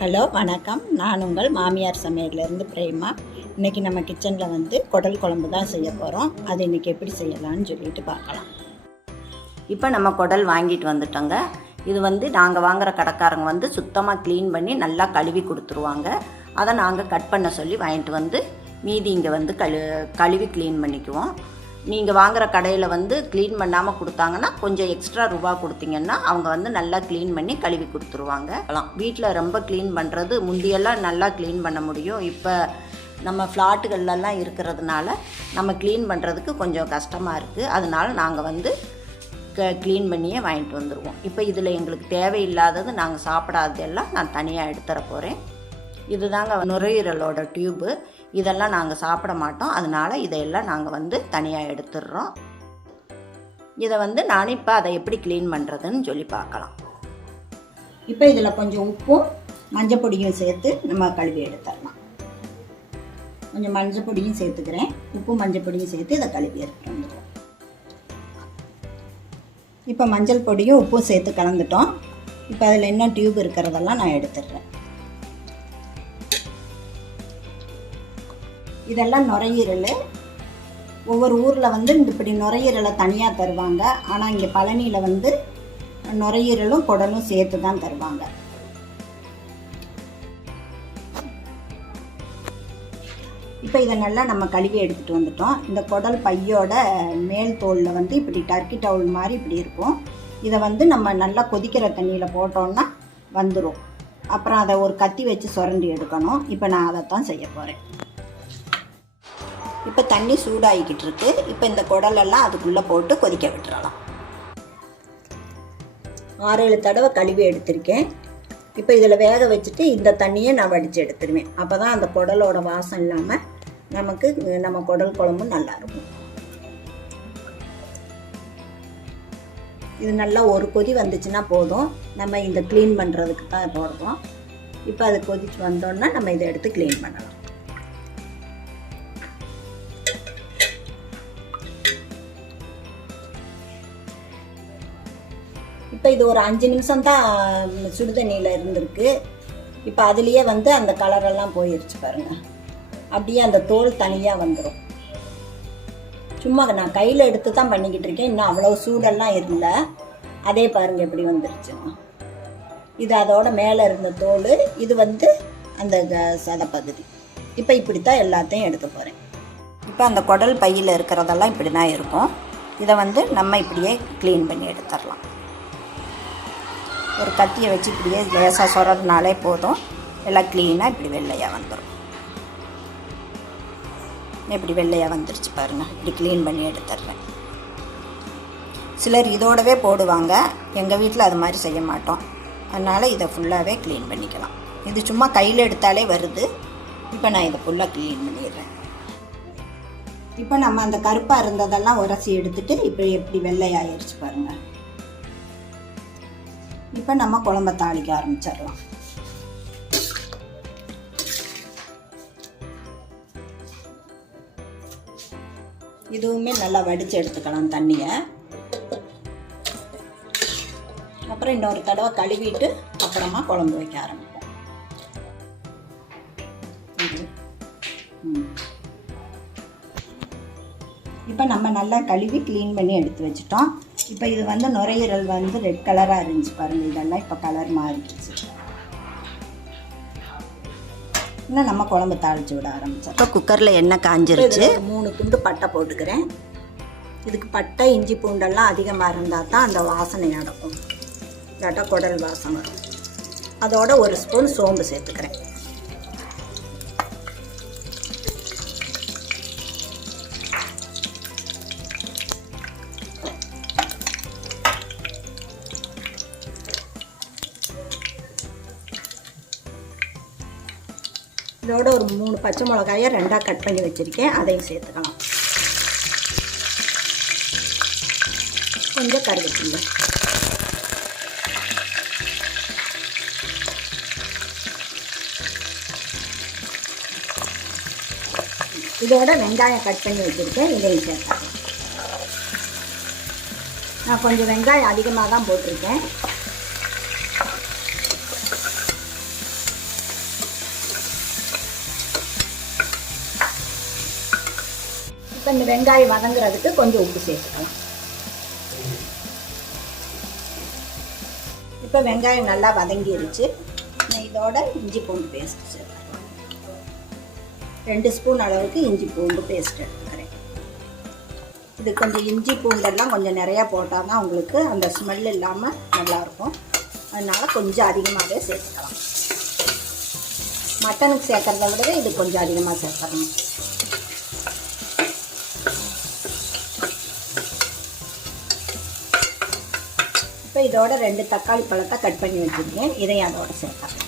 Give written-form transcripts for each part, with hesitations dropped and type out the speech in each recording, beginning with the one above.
Hello வணக்கம். நான் உங்கள் மாமியார் சமையல்லேருந்து பிரேமா. இன்றைக்கி நம்ம கிச்சனில் வந்து குடல் குழம்பு தான் செய்ய போகிறோம். அது இன்றைக்கி எப்படி செய்யலான்னு சொல்லிட்டு பார்க்கலாம். இப்போ நம்ம குடல் வாங்கிட்டு வந்துட்டோங்க. இது வந்து நாங்கள் வாங்குகிற கடைக்காரங்க வந்து சுத்தமாக க்ளீன் பண்ணி நல்லா கழுவி கொடுத்துருவாங்க. அதை நாங்கள் கட் பண்ண சொல்லி வாங்கிட்டு வந்து மீதி இங்கே வந்து கழுவி க்ளீன் பண்ணிக்குவோம். நீங்கள் வாங்குகிற கடையில் வந்து க்ளீன் பண்ணாமல் கொடுத்தாங்கன்னா கொஞ்சம் எக்ஸ்ட்ரா ரூபா கொடுத்தீங்கன்னா அவங்க வந்து நல்லா க்ளீன் பண்ணி கழுவி கொடுத்துருவாங்க. வீட்டில் ரொம்ப க்ளீன் பண்ணுறது முந்தியெல்லாம் நல்லா க்ளீன் பண்ண முடியும். இப்போ நம்ம ஃப்ளாட்டுகள்லாம் இருக்கிறதுனால நம்ம க்ளீன் பண்ணுறதுக்கு கொஞ்சம் கஷ்டமாக இருக்குது. அதனால் நாங்கள் வந்து க்ளீன் பண்ணியே வாங்கிட்டு வந்துடுவோம். இப்போ இதில் எங்களுக்கு தேவையில்லாதது நாங்கள் சாப்பிடாததெல்லாம் நான் தனியாக எடுத்துற போகிறேன். இதுதாங்க நுரையீரலோட டியூப்பு. இதெல்லாம் நாங்கள் சாப்பிட மாட்டோம். அதனால் இதையெல்லாம் நாங்கள் வந்து தனியாக எடுத்துடுறோம். இதை வந்து நான் இப்போ அதை எப்படி க்ளீன் பண்ணுறதுன்னு சொல்லி பார்க்கலாம். இப்போ இதில் கொஞ்சம் உப்பும் மஞ்சள் பொடியும் சேர்த்து நம்ம கழுவி எடுத்துடலாம். கொஞ்சம் மஞ்சள் பொடியும் சேர்த்துக்கிறேன். உப்பும் மஞ்சள் பொடியும் சேர்த்து இதை கழுவி எடுத்துட்டு வந்துடுவோம். இப்போ மஞ்சள் பொடியும் உப்பும் சேர்த்து கலந்துட்டோம். இப்போ அதில் என்ன டியூப் இருக்கிறதெல்லாம் நான் எடுத்துடுறேன். இதெல்லாம் நுரையீரல். ஒவ்வொரு ஊரில் வந்து இப்படி நுரையீரலை தனியாக தருவாங்க. ஆனால் இங்கே பழனியில் வந்து நுரையீரலும் குடலும் சேர்த்து தான் தருவாங்க. இப்போ இதை நல்லா நம்ம கழுவி எடுத்துகிட்டு வந்துட்டோம். இந்த குடல் பையோட மேல் தோலில் வந்து இப்படி டர்க்கி டவுல் மாதிரி இப்படி இருக்கும். இதை வந்து நம்ம நல்லா கொதிக்கிற தண்ணியில் போட்டோம்னா வந்துடும். அப்புறம் அதை ஒரு கத்தி வச்சு சுரண்டி எடுக்கணும். இப்போ நான் அதைத்தான் செய்ய போகிறேன். இப்போ தண்ணி சூடாகிக்கிட்டு இருக்கு. இப்போ இந்த குடலெல்லாம் அதுக்குள்ளே போட்டு கொதிக்க விட்டுறலாம். 6-7 தடவை கழுவி எடுத்திருக்கேன். இப்போ இதில் வேக வச்சுட்டு இந்த தண்ணியை நான் வடித்து எடுத்துருவேன். அப்போ தான் அந்த குடலோட வாசம் இல்லாமல் நமக்கு நம்ம குடல் குழம்பு நல்லாயிருக்கும். இது நல்லா ஒரு கொதி வந்துச்சுன்னா போதும். நம்ம இந்த க்ளீன் பண்ணுறதுக்கு தான் போடுறோம். இப்போ அது கொதிச்சு வந்தோன்னா நம்ம இதை எடுத்து க்ளீன் பண்ணலாம். இப்போ இது ஒரு 5 நிமிஷம் தான் சுடுதண்ணியில் இருந்திருக்கு. இப்போ அதுலேயே வந்து அந்த கலரெல்லாம் போயிடுச்சு பாருங்கள். அப்படியே அந்த தோல் தனியாக வந்துடும். சும்மா நான் கையில் எடுத்து தான் பண்ணிக்கிட்டு இருக்கேன். இன்னும் அவ்வளோ சூடெல்லாம் இல்லை. அதே பாருங்கள் எப்படி வந்துருச்சு. இது அதோட மேலே இருந்த தோல், இது வந்து அந்த சதப்பகுதி. இப்போ இப்படி தான் எல்லாத்தையும் எடுக்க போகிறேன். இப்போ அந்த குடல் பையில் இருக்கிறதெல்லாம் இப்படி தான் இருக்கும். இதை வந்து நம்ம இப்படியே க்ளீன் பண்ணி எடுத்துடலாம். ஒரு கத்தியை வச்சு இப்படியே லேசாக சொரதுனாலே போதும். எல்லாம் க்ளீனாக இப்படி வெள்ளையாக வந்துடும். இப்படி வெள்ளையாக வந்துருச்சு பாருங்கள். இப்படி க்ளீன் பண்ணி எடுத்துடுறேன். சிலர் இதோடவே போடுவாங்க. எங்கள் வீட்டில் அது மாதிரி செய்ய மாட்டோம். அதனால் இதை ஃபுல்லாகவே க்ளீன் பண்ணிக்கலாம். இது சும்மா கையில் எடுத்தாலே வருது. இப்போ நான் இதை ஃபுல்லாக க்ளீன் பண்ணிடுறேன். இப்போ நம்ம அந்த கருப்பாக இருந்ததெல்லாம் உரசி எடுத்துட்டு இப்போ எப்படி வெள்ளையாகிடுச்சு பாருங்கள். இப்போ நம்ம குழம்ப தாளிக்க ஆரம்பிச்சிடலாம். இதுவுமே நல்லா வடித்து எடுத்துக்கலாம் தண்ணியை. அப்புறம் இன்னொரு தடவை கழுவிட்டு அப்புறமா குழம்பு வைக்க ஆரம்பிப்போம். இப்போ நம்ம நல்லா கழுவி க்ளீன் பண்ணி எடுத்து வச்சுட்டோம். இப்போ இது வந்து நுரையீரல் வந்து ரெட் கலராக இருந்துச்சு பாருங்கள். இதெல்லாம் இப்போ கலர் மாறிடுச்சு. இன்னும் நம்ம குழம்பு தாளித்து விட ஆரம்பிச்சோம். இப்போ குக்கரில் எண்ணெய் காஞ்சிருச்சு. 3 துண்டு பட்டை போட்டுக்கிறேன். இதுக்கு பட்டை இஞ்சி பூண்டெல்லாம் அதிகமாக இருந்தால் தான் அந்த வாசனை நடக்கும். இல்லாட்டா குடல் வாசனை வரும். அதோட 1 ஸ்பூன் சோம்பு சேர்த்துக்கிறேன். இதோட ஒரு 3 பச்சை மிளகாயை 2ஆக கட் பண்ணி வச்சுருக்கேன். அதையும் சேர்த்துக்கலாம். கொஞ்சம் கருவேப்பிலை. இதோட வெங்காயம் கட் பண்ணி வச்சுருக்கேன். இதையும் சேர்த்துக்கலாம். நான் கொஞ்சம் வெங்காயம் அதிகமாக தான் போட்டிருக்கேன். இப்போ இந்த வெங்காயம் வதங்குறதுக்கு கொஞ்சம் உப்பு சேர்த்துக்கலாம். இப்போ வெங்காயம் நல்லா வதங்கிருச்சு. இதோட இஞ்சி பூண்டு பேஸ்ட் சேர்த்துக்கலாம். 2 ஸ்பூன் அளவுக்கு இஞ்சி பூண்டு பேஸ்ட் எடுத்துக்கிறேன். இது கொஞ்சம் இஞ்சி பூண்டெல்லாம் கொஞ்சம் நிறையா போட்டால் தான் உங்களுக்கு அந்த ஸ்மெல் இல்லாமல் நல்லாயிருக்கும். அதனால் கொஞ்சம் அதிகமாகவே சேர்த்துக்கலாம். மட்டனுக்கு சேர்க்குறத விட இது கொஞ்சம் அதிகமாக சேர்த்துக்கணும். இப்போ இதோட 2 தக்காளி பழத்தை கட் பண்ணி வச்சுருக்கேன். இதையும் அதோட சேர்த்துக்கலாம்.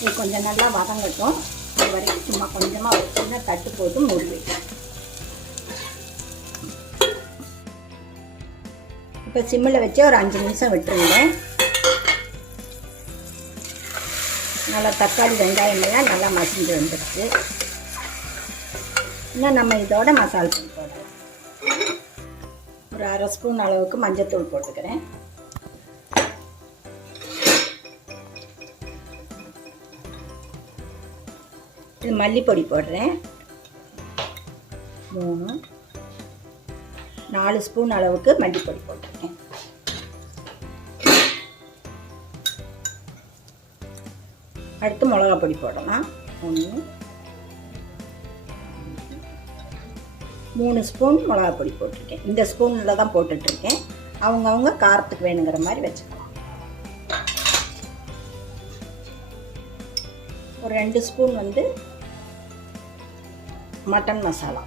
இது கொஞ்சம் நல்லா வதங்கட்டும். இது வரைக்கும் சும்மா கொஞ்சமாக ஒரு சின்ன தட்டு போட்டு மூடி வைக்கணும். இப்போ சிம்மில் வச்சு ஒரு 5 நிமிஷம் விட்டுருங்க. நல்லா தக்காளி வெங்காயமெல்லாம் நல்லா மசிஞ்சு வந்துடுச்சு. இன்னும் நம்ம இதோட மசாலா தூள் போடலாம். ஒரு 1/2 ஸ்பூன் அளவுக்கு மஞ்சத்தூள் போட்டுக்கிறேன். இது மல்லிப்பொடி போடுறேன். 4 ஸ்பூன் அளவுக்கு மல்லிப்பொடி போட்டிருக்கேன். அடுத்து மிளகா பொடி போடலாம். 3 ஸ்பூன் மிளகா பொடி போட்டிருக்கேன். இந்த ஸ்பூனில் தான் போட்டுட்ருக்கேன். அவங்கவுங்க காரத்துக்கு வேணுங்கிற மாதிரி வச்சுக்கலாம். ஒரு 2 ஸ்பூன் மட்டன் மசாலா.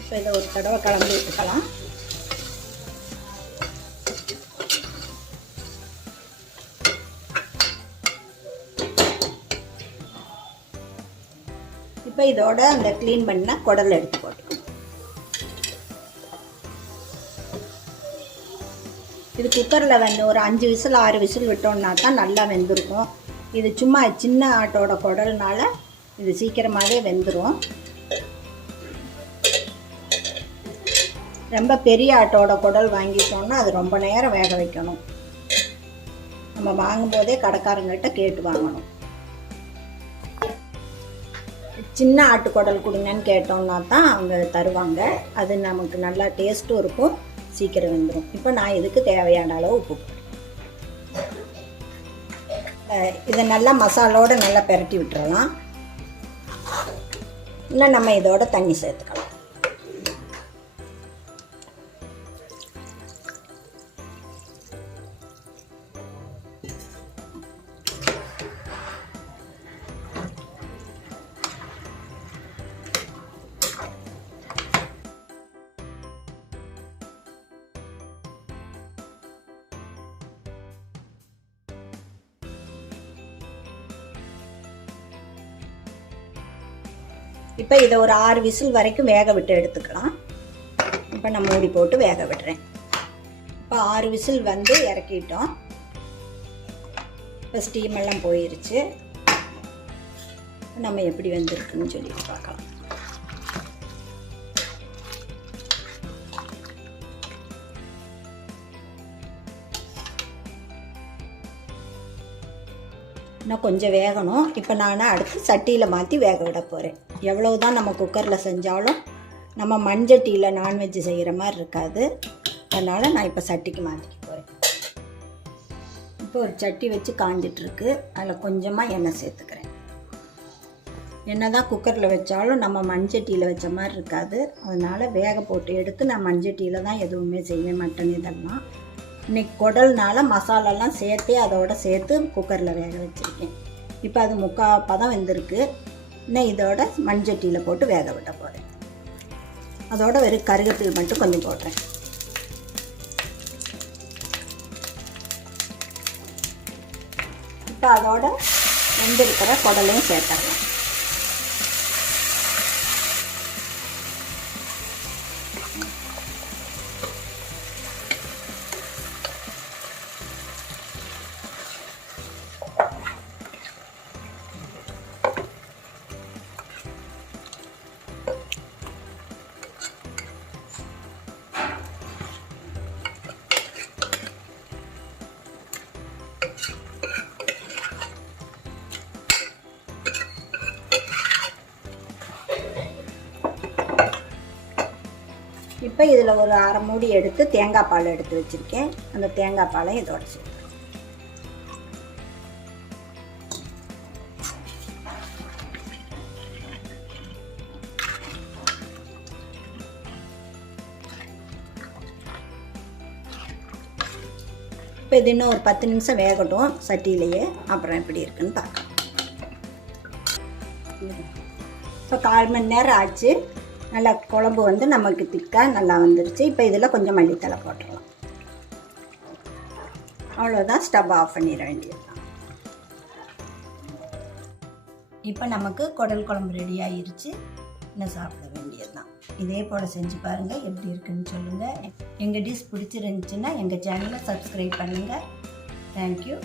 இப்போ இதை ஒரு தடவை கலந்து விட்டுக்கலாம். இப்போ இதோட அந்த க்ளீன் பண்ண குடல் எடுத்து போட்டுக்கணும். இது குக்கரில் ஒரு 5 விசில் 6 விசில் விட்டோம்னா தான் நல்லா வெந்திருக்கும். இது சும்மா சின்ன ஆட்டோட குடல்னால இது சீக்கிரமாகவே வெந்துடும். ரொம்ப பெரிய ஆட்டோட குடல் வாங்கிட்டோம்னா அது ரொம்ப நேரம் வேக வைக்கணும். நம்ம வாங்கும்போதே கடைக்காரங்கிட்ட கேட்டு வாங்கணும். சின்ன ஆட்டு குடல் கொடுங்கன்னு கேட்டோம்னா தான் அவங்க தருவாங்க. அது நமக்கு நல்லா டேஸ்ட்டும் இருக்கும், சீக்கிரம் வெந்துடும். இப்போ நான் இதுக்கு தேவையான அளவு உப்பு இதை நல்லா மசாலோடு நல்லா பெரட்டி விட்டுறலாம். இன்னும் நம்ம இதோட தண்ணி சேர்த்துக்கலாம். இப்போ இதை ஒரு 6 விசில் வரைக்கும் வேக விட்டு எடுத்துக்கலாம். இப்போ நான் மூடி போட்டு வேக விடுறேன். இப்போ 6 விசில் இறக்கிட்டோம். இப்போ ஸ்டீம் எல்லாம் போயிருச்சு. நம்ம எப்படி வெந்திருக்குன்னு சொல்லிட்டு பார்க்கலாம். இன்னும் கொஞ்சம் வேகணும். இப்போ நான் அடுத்து சட்டியில் மாற்றி வேக விட போகிறேன். எவ்வளவு தான் நம்ம குக்கரில் செஞ்சாலும் நம்ம மண்சட்டியில் நான்வெஜ் செய்கிற மாதிரி இருக்காது. அதனால் நான் இப்போ சட்டிக்கு மாற்றிக்க போகிறேன். இப்போ ஒரு சட்டி வச்சு காஞ்சிட்ருக்கு. அதில் கொஞ்சமாக எண்ணெய் சேர்த்துக்கிறேன். எண்ணெய் தான் குக்கரில் வச்சாலும் நம்ம மண்சட்டியில் வச்ச மாதிரி இருக்காது. அதனால் வேக போட்டு எடுத்து நான் மண்சட்டியில் தான் எதுவுமே செய்வேன். மட்டன் இதெல்லாம் இன்றைக்கி குடல்னால மசாலாலாம் சேர்த்து அதோடு சேர்த்து குக்கரில் வேக வச்சுருக்கேன். இப்போ அது 3/4 பதம் வெந்திருக்கு. இன்னும் இதோட மண்சட்டியில் போட்டு வேக விட போகிறேன். அதோட வெறும் கருவேப்பிலை மட்டும் கொஞ்சம் போடுறேன். இப்போ அதோட வெந்திருக்கிற குடலையும் சேர்த்துடலாம். இப்போ இதில் ஒரு அரை மூடி எடுத்து தேங்காய் பால் எடுத்து வச்சுருக்கேன். அந்த தேங்காய் பாலை இதோட சேர்த்து இப்போ இது இன்னும் ஒரு 10 நிமிஷம் வேகட்டும் சட்டியிலேயே. அப்புறம் எப்படி இருக்குன்னு பார்க்கலாம். இப்போ 1/4 மணி நேரம் ஆச்சு. நல்லா குழம்பு வந்து நமக்கு திக்காக நல்லா வந்துருச்சு. இப்போ இதில் கொஞ்சம் மல்லித்தலை போட்டுடலாம். அவ்வளோதான், ஸ்டவ் ஆஃப் பண்ணிட வேண்டியதுதான். இப்போ நமக்கு குடல் குழம்பு ரெடி ஆகிருச்சு. இன்னும் சாப்பிட வேண்டியதுதான். இதே போல் செஞ்சு பாருங்கள், எப்படி இருக்குன்னு சொல்லுங்கள். எங்கள் டிஷ் பிடிச்சிருந்துச்சின்னா எங்கள் சேனலை சப்ஸ்கிரைப் பண்ணுங்கள். தேங்க்யூ.